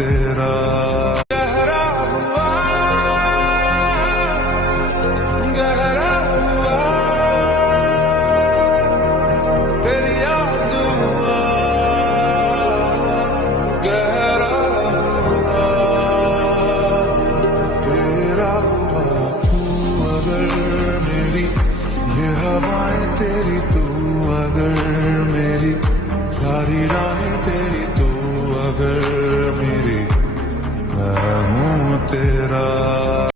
तेरा गहरा हुआ, गहरा हुआ, तेरी याद हुआ, गहरा हुआ, तेरा हुआ। तू अगर मेरी ये हवाएं तेरी, तू अगर मेरी सारी राहें तेरी, तू अगर मेरी मैं हूँ तेरा।